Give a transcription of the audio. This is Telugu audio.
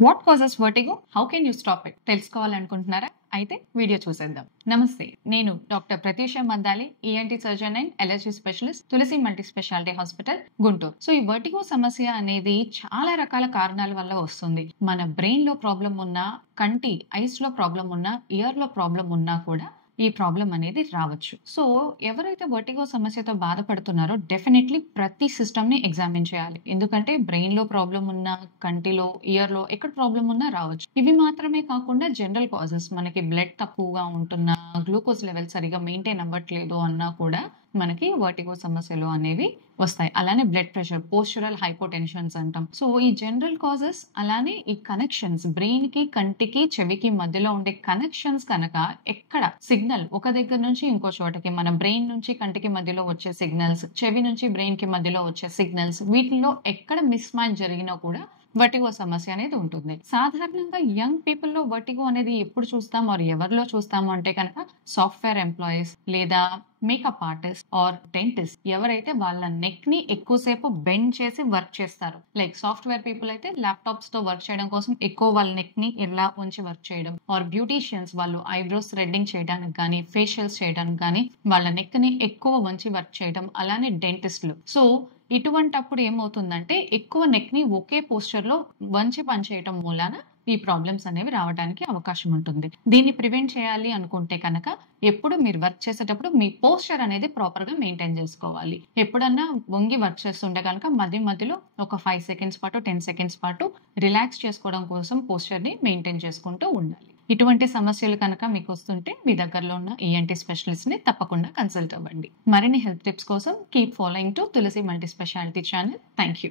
What causes vertigo? How can you stop it? తెలుసుకోవాలనుకుంటున్నారా? అయితే వీడియో చూసేద్దాం. నమస్తే, నేను doctor Prathyusha Maddali, ENT surgeon and allergy specialist, Tulasi multi speciality hospital, Guntur. So ఈ వర్టిగో సమస్య అనేది చాలా రకాల కారణాల వల్ల వస్తుంది. మన బ్రెయిన్ లో ప్రాబ్లం ఉన్నా, కంటి ఐస్ లో ప్రాబ్లం ఉన్నా, ఇయర్ లో ప్రాబ్లం ఉన్నా కూడా ఈ ప్రాబ్లం అనేది రావచ్చు. సో ఎవరైతే వర్టిగో సమస్యతో బాధపడుతున్నారో డెఫినెట్లీ ప్రతి సిస్టమ్ ని ఎగ్జామిన్ చేయాలి. ఎందుకంటే బ్రెయిన్ లో ప్రాబ్లం ఉన్నా, కంటిలో, ఇయర్ లో ఎక్కడ ప్రాబ్లం ఉన్నా రావచ్చు. ఇవి మాత్రమే కాకుండా జనరల్ కాజెస్, మనకి బ్లడ్ తక్కువగా ఉంటున్నా, గ్లూకోజ్ లెవెల్ సరిగా మెయింటైన్ అవ్వట్లేదు అన్నా కూడా మనకి వర్టిగో సమస్యలు అనేవి వస్తాయి. అలానే బ్లడ్ ప్రెషర్, పోస్చురల్ హైపోటెన్షన్స్ అంటాం. సో ఈ జనరల్ కాజెస్, అలానే ఈ కనెక్షన్స్, బ్రెయిన్ కి, కంటికి, చెవికి మధ్యలో ఉండే కనెక్షన్స్ కనుక ఎక్కడ సిగ్నల్ ఒక దగ్గర నుంచి ఇంకో చోటకి, మన బ్రెయిన్ నుంచి కంటికి మధ్యలో వచ్చే సిగ్నల్స్, చెవి నుంచి బ్రెయిన్ కి మధ్యలో వచ్చే సిగ్నల్స్, వీటిలో ఎక్కడ మిస్ మ్యాచ్ జరిగినా కూడా వర్టిగో సమస్య అనేది ఉంటుంది. సాధారణంగా యంగ్ పీపుల్ లో వర్టిగో అనేది ఎప్పుడు చూస్తాం ఆర్ ఎవరిలో చూస్తాము అంటే కనుక సాఫ్ట్వేర్ ఎంప్లాయీస్, లేదా మేకప్ ఆర్టిస్ట్ ఆర్ డెంటిస్ట్, ఎవరైతే వాళ్ళ నెక్ ని ఎక్కువసేపు బెండ్ చేసి వర్క్ చేస్తారు. లైక్ సాఫ్ట్వేర్ పీపుల్ అయితే ల్యాప్టాప్స్ తో వర్క్ చేయడం కోసం ఎక్కువ వాళ్ళ నెక్ ని ఇలా ఉంచి వర్క్ చేయడం, ఆర్ బ్యూటీషియన్స్ వాళ్ళు ఐబ్రోస్ థ్రెడ్డింగ్ చేయడానికి కానీ, ఫేషియల్స్ చేయడానికి కానీ వాళ్ళ నెక్ ని ఎక్కువ వంచి వర్క్ చేయడం, అలానే డెంటిస్టులు. సో ఇటువంటప్పుడు ఏమవుతుందంటే ఎక్కువ నెక్ ని ఒకే పోస్చర్ లో వంచి పనిచేయటం మూలాన ఈ ప్రాబ్లమ్స్ అనేవి రావడానికి అవకాశం ఉంటుంది. దీన్ని ప్రివెంట్ చేయాలి అనుకుంటే కనుక ఎప్పుడు మీరు వర్క్ చేసేటప్పుడు మీ పోస్చర్ అనేది ప్రాపర్ గా మెయింటైన్ చేసుకోవాలి. ఎప్పుడన్నా వంగి వర్క్ చేస్తుంటే కనుక మధ్యలో ఒక 5 సెకండ్స్ పాటు, 10 సెకండ్స్ పాటు రిలాక్స్ చేసుకోవడం కోసం పోస్చర్ ని మెయింటైన్ చేసుకుంటూ ఉండాలి. ఇటువంటి సమస్యలు కనుక మీకు వస్తుంటే మీ దగ్గరలో ఉన్న ఈఎన్టీ స్పెషలిస్ట్ ని తప్పకుండా కన్సల్ట్ అవ్వండి. మరిన్ని హెల్త్ టిప్స్ కోసం keep following to Tulasi multi speciality channel. Thank you.